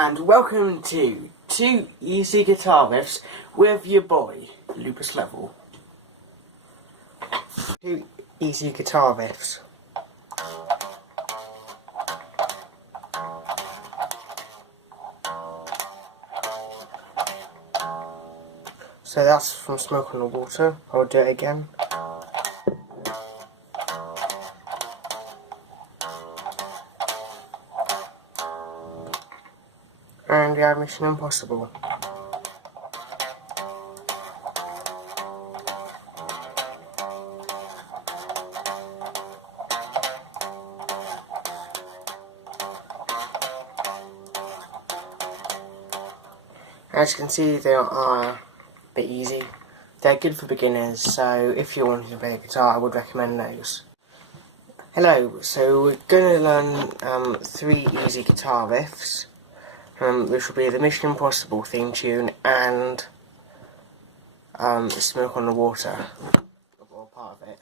and welcome to 2 Easy Guitar Riffs with your boy, Lupus Level. 2 Easy Guitar Riffs. So that's from Smoke on the Water. I'll do it again. And we have Mission Impossible. As you can see, they are a bit easy. They're good for beginners, so if you're wanting to play a guitar, I would recommend those. Hello, so we're going to learn 3 easy guitar riffs, which will be the Mission Impossible theme tune and Smoke on the Water, or part of it.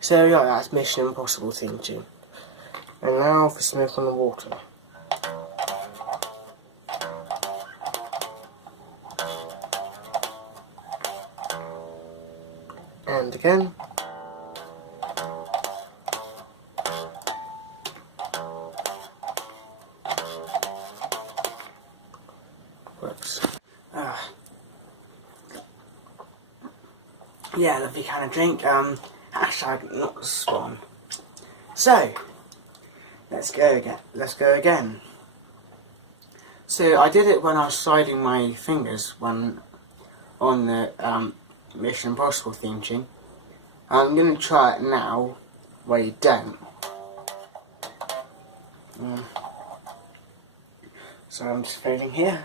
So yeah, that's Mission Impossible theme tune. And now for Smoke on the Water. And again. Whoops. Yeah, lovely kind of drink. Hashtag not spawn. So, let's go again. So I did it when I was sliding my fingers on the Mission Impossible theme tune. I'm going to try it now where you don't. So I'm just fading here.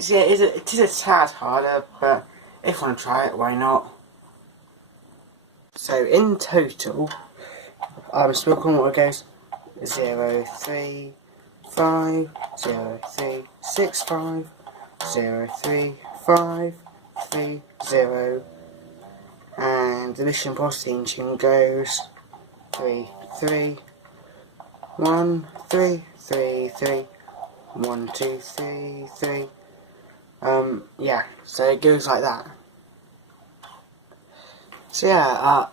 Yeah, it is a tad harder, but if you want to try it, why not? So in total, Smoke on Water goes 0, 3, 5, 0, 3, 6, 5, 0, 3, 5, 3, 0, and the Mission Impossible theme tune goes 3, 3, 1, 3, 3, 3, 1, 2, 3, 3. Yeah, so it goes like that. So yeah,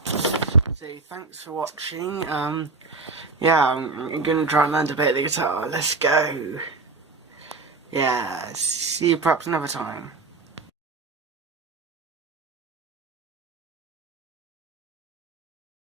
so thanks for watching. Yeah, I'm gonna try and learn to play the guitar. Let's go. Yeah, see you perhaps another time.